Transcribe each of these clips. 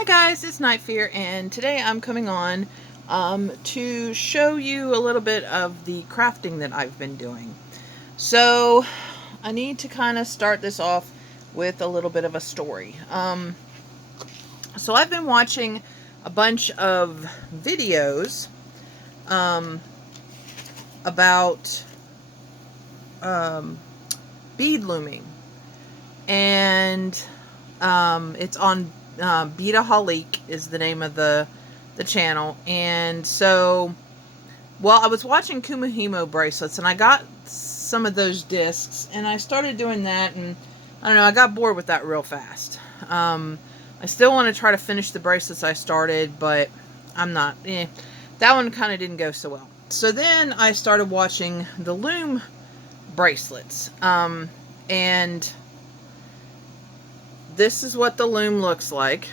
Hi guys, it's Night Fear, and today I'm coming on to show you a little bit of the crafting that I've been doing. So I need to kind of start this off with a little bit of a story. So I've been watching a bunch of videos about bead looming, and it's on Beadaholic is the name of the channel. And so, well, I was watching Kumihimo bracelets, and I got some of those discs, and I started doing that, and I don't know, I got bored with that real fast. I still want to try to finish the bracelets I started, but I'm not. That one kind of didn't go so well. So then I started watching the loom bracelets, and this is what the loom looks like.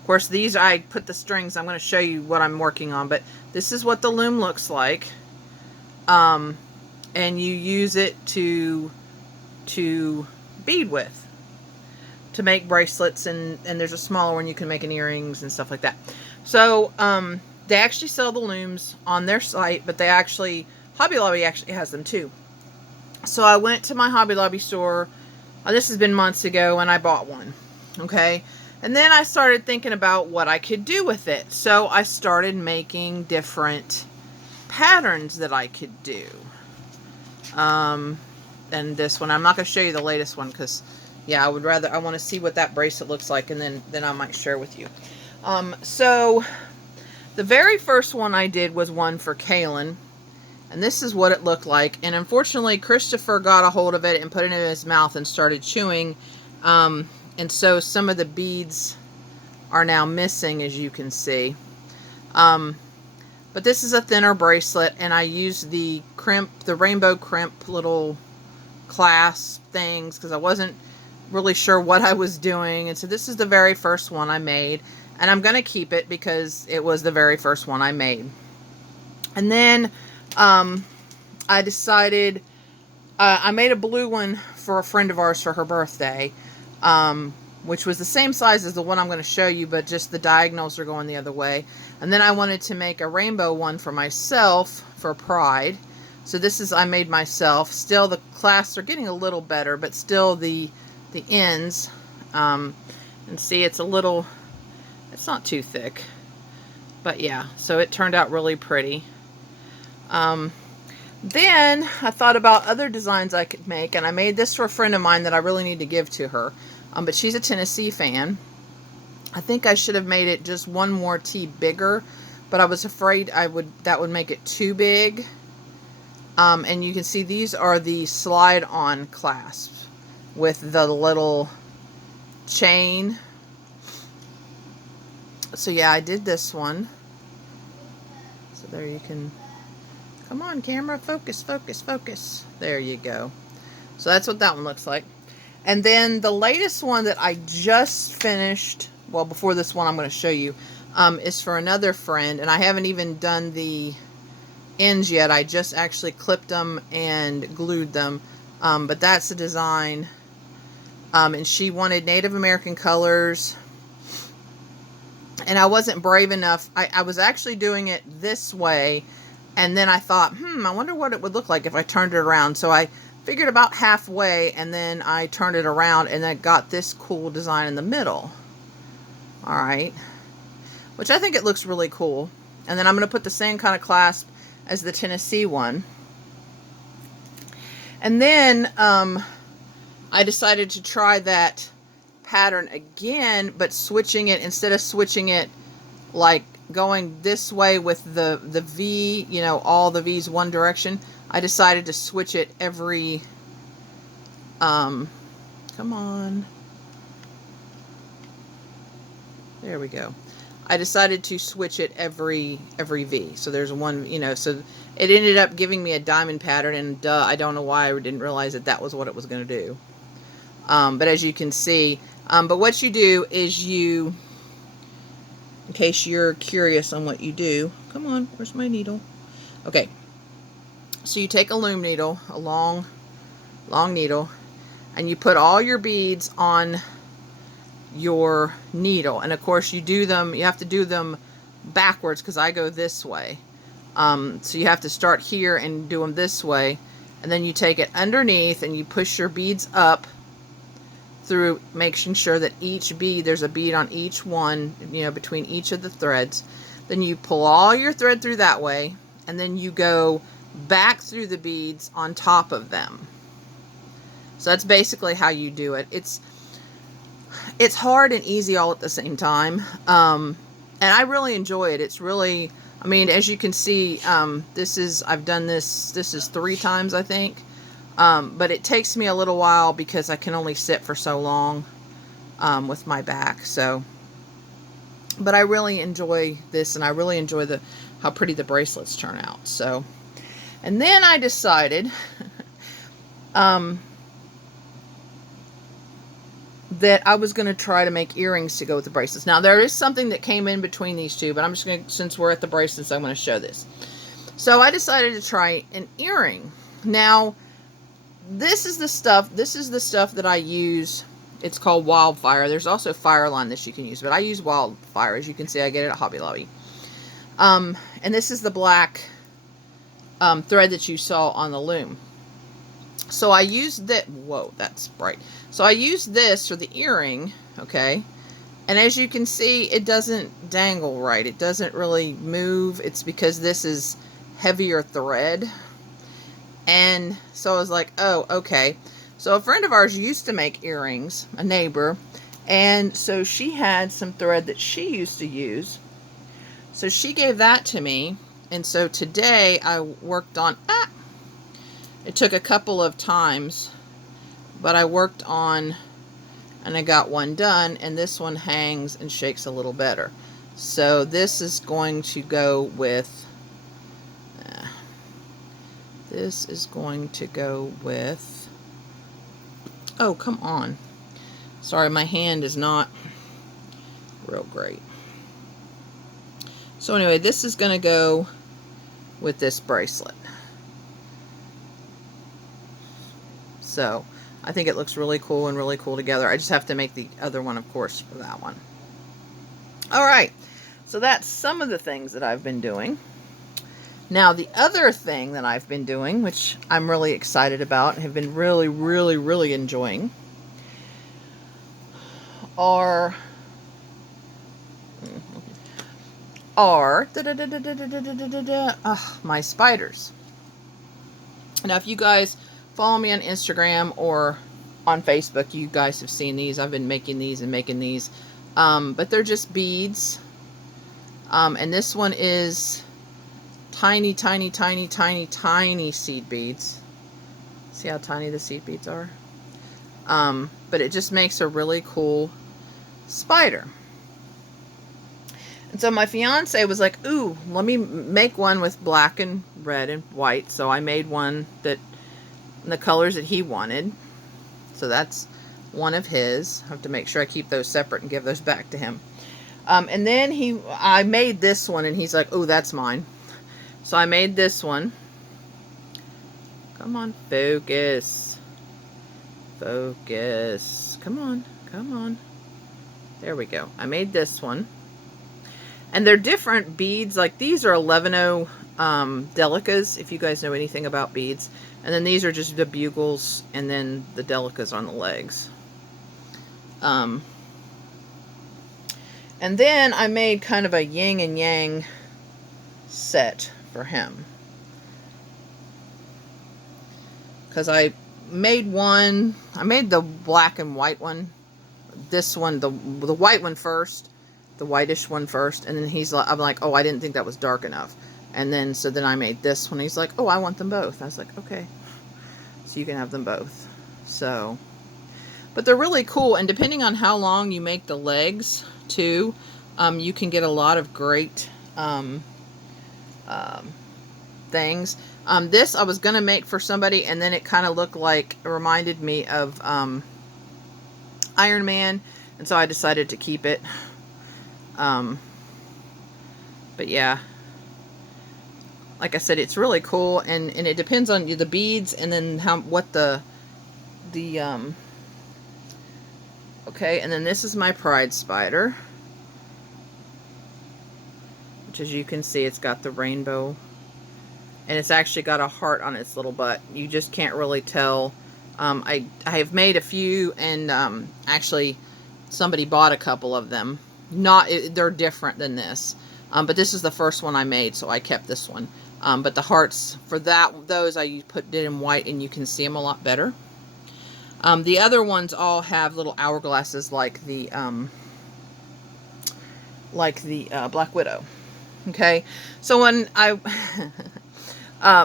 Of course, these, I put the strings. I'm going to show you what I'm working on, but this is what the loom looks like. And you use it to bead with, to make bracelets, and there's a smaller one you can make in earrings and stuff like that. So they actually sell the looms on their site, but they actually, Hobby Lobby actually has them too. So I went to my Hobby Lobby store. This has been months ago, and I bought one. Okay. And then I started thinking about what I could do with it. So I started making different patterns that I could do. And this one, I'm not going to show you the latest one because, yeah, I want to see what that bracelet looks like, and then I might share with you. So the very first one I did was one for Kaylin. And this is what it looked like. And unfortunately, Christopher got a hold of it and put it in his mouth and started chewing. And so some of the beads are now missing, as you can see. But this is a thinner bracelet, and I used the rainbow crimp little clasp things because I wasn't really sure what I was doing. And so this is the very first one I made. And I'm going to keep it because it was the very first one I made. And then I decided, I made a blue one for a friend of ours for her birthday, which was the same size as the one I'm going to show you, but just the diagonals are going the other way. And then I wanted to make a rainbow one for myself for Pride. So this is, I made myself. Still, the clasps are getting a little better, but still the ends, and see, it's a little, it's not too thick, but yeah, so it turned out really pretty. Then I thought about other designs I could make, and I made this for a friend of mine that I really need to give to her. But she's a Tennessee fan. I think I should have made it just one more T bigger, but I was afraid that would make it too big. And you can see these are the slide-on clasps with the little chain. So yeah, I did this one. So there you can... Come on, camera, focus, focus, focus. There you go. So that's what that one looks like. And then the latest one that I just finished, well, before this one I'm going to show you, is for another friend. And I haven't even done the ends yet. I just actually clipped them and glued them. But that's the design. And she wanted Native American colors. And I wasn't brave enough. I was actually doing it this way. And then I thought, I wonder what it would look like if I turned it around. So I figured about halfway, and then I turned it around, and then got this cool design in the middle. All right. Which I think it looks really cool. And then I'm going to put the same kind of clasp as the Tennessee one. And then I decided to try that pattern again, but switching it, instead of switching it like going this way with the V, you know, all the V's one direction, I decided to switch it every, come on, there we go. I decided to switch it every V. So there's one, you know, so it ended up giving me a diamond pattern, and I don't know why I didn't realize that was what it was going to do. But as you can see, but what you do is you, in case you're curious on what you do. Come on, where's my needle? Okay. So you take a loom needle, a long needle, and you put all your beads on your needle. And of course you have to do them backwards because I go this way. So you have to start here and do them this way, and then you take it underneath and you push your beads up through, making sure that each bead, there's a bead on each one, you know, between each of the threads. Then you pull all your thread through that way, and then you go back through the beads on top of them. So that's basically how you do it. It's hard and easy all at the same time. And I really enjoy it. It's really, I mean, as you can see, I've done this is 3 times, I think. But it takes me a little while because I can only sit for so long with my back. So, but I really enjoy this, and I really enjoy how pretty the bracelets turn out. So, and then I decided that I was going to try to make earrings to go with the bracelets. Now, there is something that came in between these two, but I'm just going to, since we're at the bracelets, I'm going to show this. So I decided to try an earring. Now, this is the stuff that I use. It's called Wildfire. There's also Fireline that you can use, but I use Wildfire. As you can see, I get it at Hobby Lobby. And this is the black thread that you saw on the loom. So I used that. Whoa, that's bright. So I used this for the earring, okay? And as you can see, it doesn't dangle right. It doesn't really move. It's because this is heavier thread. And so I was like, oh, okay. So a friend of ours used to make earrings, a neighbor, and so she had some thread that she used to use. So she gave that to me, and so today I worked on, it took a couple of times, but I worked on, and I got one done, and this one hangs and shakes a little better. So this is going to go with, oh, come on. Sorry, my hand is not real great. So anyway, this is going to go with this bracelet. So I think it looks really cool and really cool together. I just have to make the other one, of course, for that one. All right, so that's some of the things that I've been doing. Now, the other thing that I've been doing, which I'm really excited about and have been really, really, really enjoying, are my spiders. Now, if you guys follow me on Instagram or on Facebook, you guys have seen these. I've been making these and making these. But they're just beads. And this one is tiny, tiny, tiny, tiny, tiny seed beads. See how tiny the seed beads are? But it just makes a really cool spider. And so my fiance was like, ooh, let me make one with black and red and white. So I made one that in the colors that he wanted. So that's one of his. I have to make sure I keep those separate and give those back to him. And then I made this one, and he's like, oh, that's mine. So I made this one. Come on, focus. Focus. Come on, come on. There we go. I made this one. And they're different beads. Like these are 11-0 delicas, if you guys know anything about beads. And then these are just the bugles, and then the delicas on the legs. And then I made kind of a yin and yang set for him. Because I made the black and white one. This one, the white one first. The whitish one first. And then I'm like, oh, I didn't think that was dark enough. And then, so then I made this one. He's like, oh, I want them both. I was like, okay. So you can have them both. So, but they're really cool. And depending on how long you make the legs, too, you can get a lot of great things. This I was going to make for somebody, and then it kind of looked like, it reminded me of Iron Man. And so I decided to keep it. But yeah. Like I said, it's really cool, and it depends on the beads, and then okay, Okay, and then this is my pride spider, which, as you can see, it's got the rainbow, and it's actually got a heart on its little butt. You just can't really tell. I have made a few, and actually somebody bought a couple of them. They're different than this, but this is the first one I made, so I kept this one. But the hearts for those I did in white, and you can see them a lot better. The other ones all have little hourglasses like the Black Widow. Okay, so when I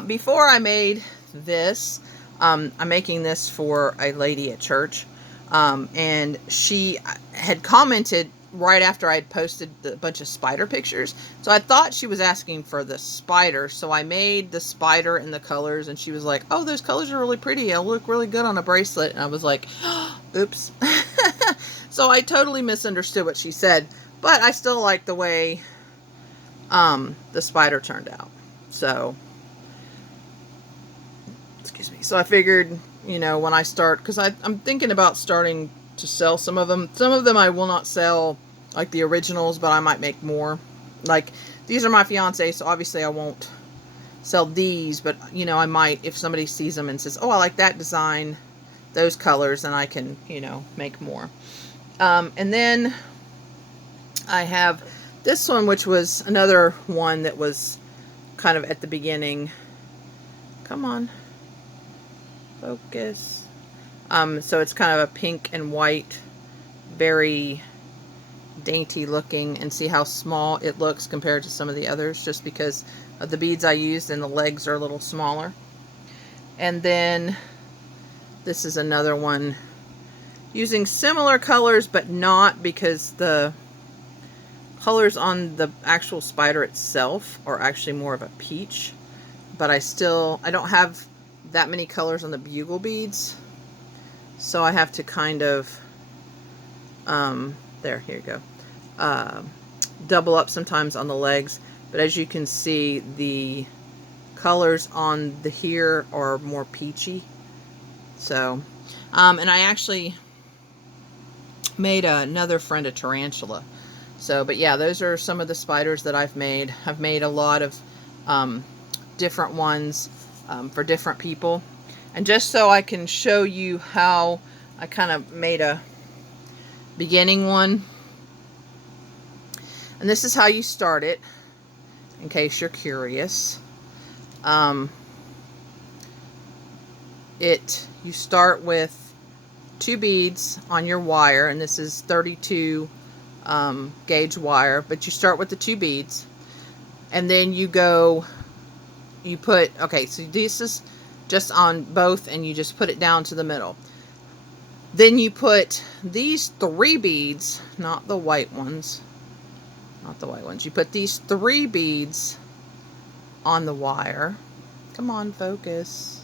before I made this, I'm making this for a lady at church, and she had commented right after I had posted a bunch of spider pictures. So I thought she was asking for the spider, so I made the spider in the colors, and she was like, oh, those colors are really pretty, it'll look really good on a bracelet. And I was like, oh, oops. So I totally misunderstood what she said, but I still like the way the spider turned out. So excuse me. So I figured, you know, when I start, because I'm thinking about starting to sell some of them. Some of them I will not sell like the originals, but I might make more. Like, these are my fiance, so obviously I won't sell these, but, you know, I might, if somebody sees them and says, oh, I like that design, those colors, then I can, you know, make more. And then I have this one, which was another one that was kind of at the beginning. Come on. Focus. So it's kind of a pink and white, very dainty looking, and see how small it looks compared to some of the others, just because of the beads I used, and the legs are a little smaller. And then this is another one using similar colors, but not, because the colors on the actual spider itself are actually more of a peach, but I don't have that many colors on the bugle beads. So I have to kind of, here you go, double up sometimes on the legs. But as you can see, the colors on the here are more peachy. So, and I actually made another friend a tarantula. So, but yeah, those are some of the spiders that I've made. I've made a lot of different ones for different people. And just so I can show you how I kind of made a beginning one. And this is how you start it, in case you're curious. You start with 2 beads on your wire, and this is 32 gauge wire, but you start with the 2 beads, and then you put, okay, so this is just on both, and you just put it down to the middle. Then you put these 3 beads, not the white ones, you put these 3 beads on the wire. Come on, focus.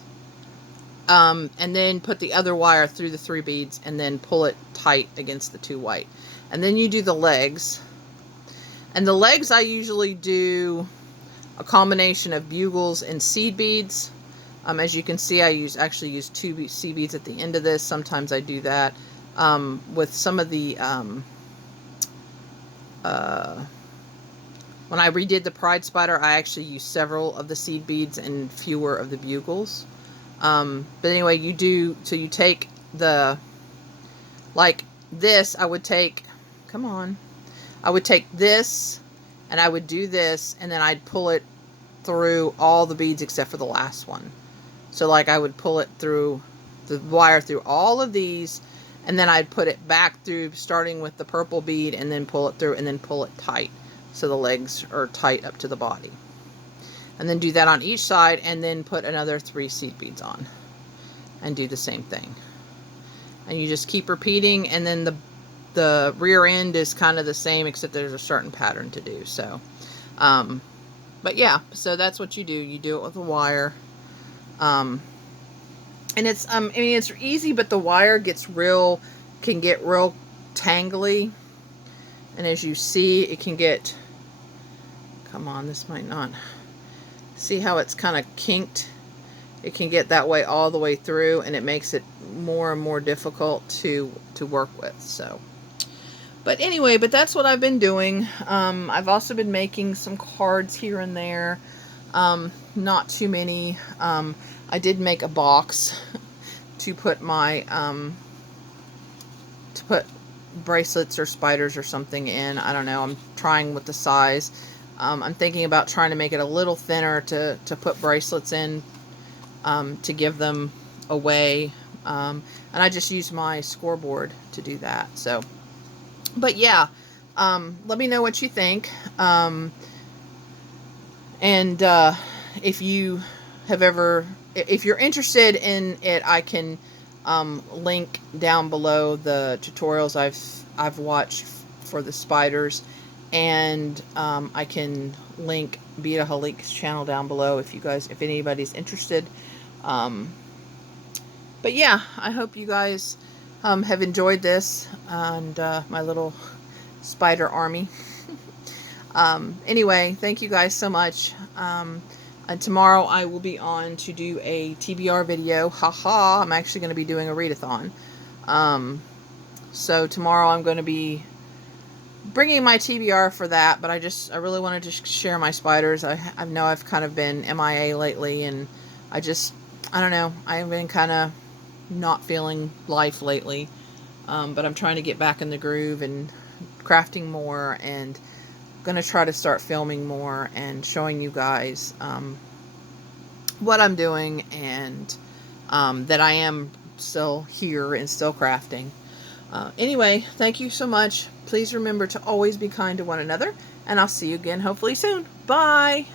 And then put the other wire through the 3 beads, and then pull it tight against the 2 white. And then you do the legs. And the legs, I usually do a combination of bugles and seed beads. As you can see, I actually use 2 seed beads at the end of this. Sometimes I do that. With some of the, when I redid the pride spider, I actually used several of the seed beads and fewer of the bugles. But anyway, you take like this, I would take, come on, I would take this, and I would do this, and then I'd pull it through all the beads except for the last one. So like I would pull it through the wire through all of these, and then I'd put it back through, starting with the purple bead, and then pull it through, and then pull it tight so the legs are tight up to the body. And then do that on each side, and then put another 3 seed beads on, and do the same thing. And you just keep repeating, and then the rear end is kind of the same, except there's a certain pattern to do. So, but yeah, so that's what you do. You do it with a wire. And it's, I mean, it's easy, but the wire can get real tangly. And as you see, it can get, come on, this might not, see how it's kind of kinked? it can get that way all the way through, and it makes it more and more difficult to work with. So, but anyway, but that's what I've been doing. I've also been making some cards here and there. Not too many. I did make a box to put my to put bracelets or spiders or something in. I don't know. I'm trying with the size. I'm thinking about trying to make it a little thinner to put bracelets in, to give them away. And I just used my scoreboard to do that. So, but yeah, let me know what you think. And if you have ever, if you're interested in it, I can link down below the tutorials I've watched for the spiders, and I can link Beta Halik's channel down below if anybody's interested. But yeah, I hope you guys have enjoyed this and my little spider army. Anyway, thank you guys so much. And tomorrow I will be on to do a TBR video. Haha, I'm actually going to be doing a readathon. So tomorrow I'm going to be bringing my TBR for that, but I really wanted to share my spiders. I know I've kind of been MIA lately, and I don't know, I've been kind of not feeling life lately. But I'm trying to get back in the groove and crafting more, and going to try to start filming more and showing you guys what I'm doing, and that I am still here and still crafting. Anyway, thank you so much. Please remember to always be kind to one another, and I'll see you again hopefully soon. Bye!